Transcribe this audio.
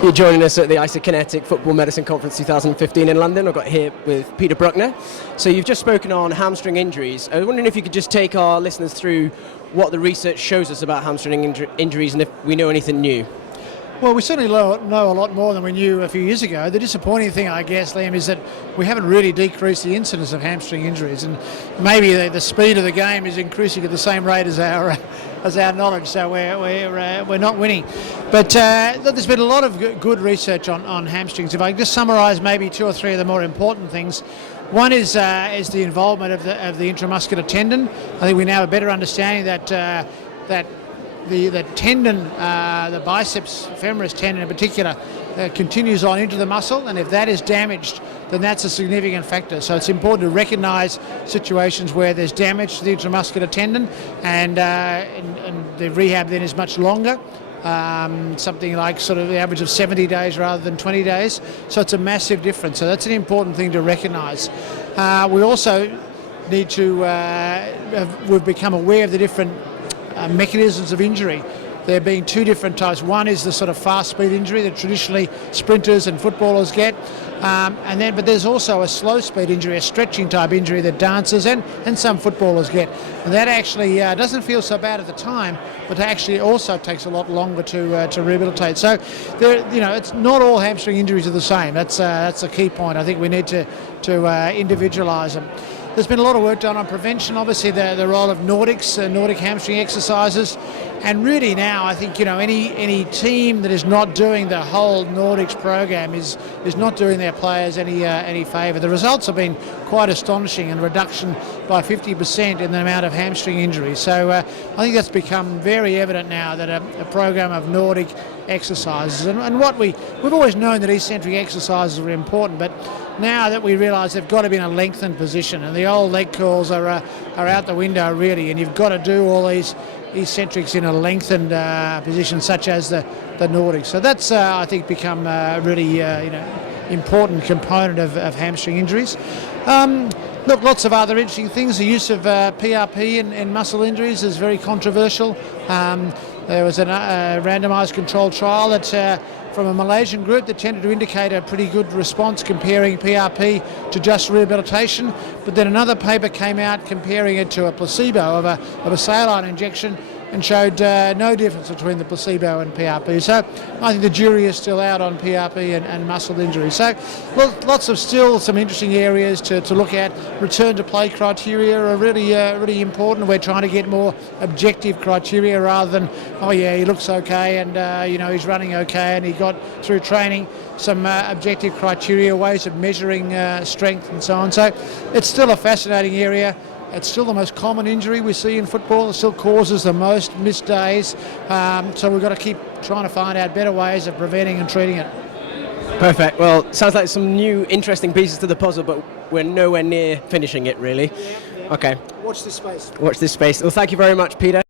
You're joining us at the Isokinetic Football Medicine Conference 2015 in London. I've got here with Peter Brukner. So you've just spoken on hamstring injuries. I was wondering if you could just take our listeners through what the research shows us about hamstring injuries and if we know anything new. Well, we certainly know a lot more than we knew a few years ago. The disappointing thing, I guess, Liam, is that we haven't really decreased the incidence of hamstring injuries, and maybe the speed of the game is increasing at the same rate as our knowledge. So we're not winning. But there's been a lot of good research on hamstrings. If I just summarise maybe two or three of the more important things. One is the involvement of the intramuscular tendon. I think we now have a better understanding that the tendon, the biceps femoris tendon in particular, continues on into the muscle, and if that is damaged, then that's a significant factor. So it's important to recognise situations where there's damage to the intramuscular tendon, and the rehab then is much longer. Something like sort of the average of 70 days rather than 20 days. So it's a massive difference. So that's an important thing to recognise. We also need to, we've become aware of the different mechanisms of injury. There being two different types. One is the sort of fast speed injury that traditionally sprinters and footballers get, but there's also a slow speed injury, a stretching type injury that dancers and some footballers get, and that actually doesn't feel so bad at the time, but actually also takes a lot longer to rehabilitate. So it's not all hamstring injuries are the same. That's a key point. I think we need to individualise them. There's been a lot of work done on prevention, obviously the role of Nordic hamstring exercises, and really now I think any team that is not doing the whole Nordics program is not doing their players any favour. The results have been quite astonishing, and reduction by 50% in the amount of hamstring injuries. So I think that's become very evident now that a program of Nordic exercises, and what we've always known that eccentric exercises are important, but now that we realise they've got to be in a lengthened position, and the old leg curls are out the window really, and you've got to do all these eccentrics in a lengthened position such as the Nordics. So that's I think become a really important component of hamstring injuries. Look, lots of other interesting things. The use of PRP in muscle injuries is very controversial. There was a randomised controlled trial that from a Malaysian group that tended to indicate a pretty good response comparing PRP to just rehabilitation, but then another paper came out comparing it to a placebo of a saline injection and showed no difference between the placebo and PRP. So I think the jury is still out on PRP and muscle injury. So lots of still some interesting areas to look at. Return to play criteria are really important. We're trying to get more objective criteria rather than, oh yeah, he looks okay and he's running okay and he got through training. Some objective criteria, ways of measuring strength and so on. So it's still a fascinating area. It's still the most common injury we see in football. It still causes the most missed days. So we've got to keep trying to find out better ways of preventing and treating it. Perfect. Well, sounds like some new interesting pieces to the puzzle, but we're nowhere near finishing it really. Yeah. Okay. Watch this space. Watch this space. Well, thank you very much, Peter.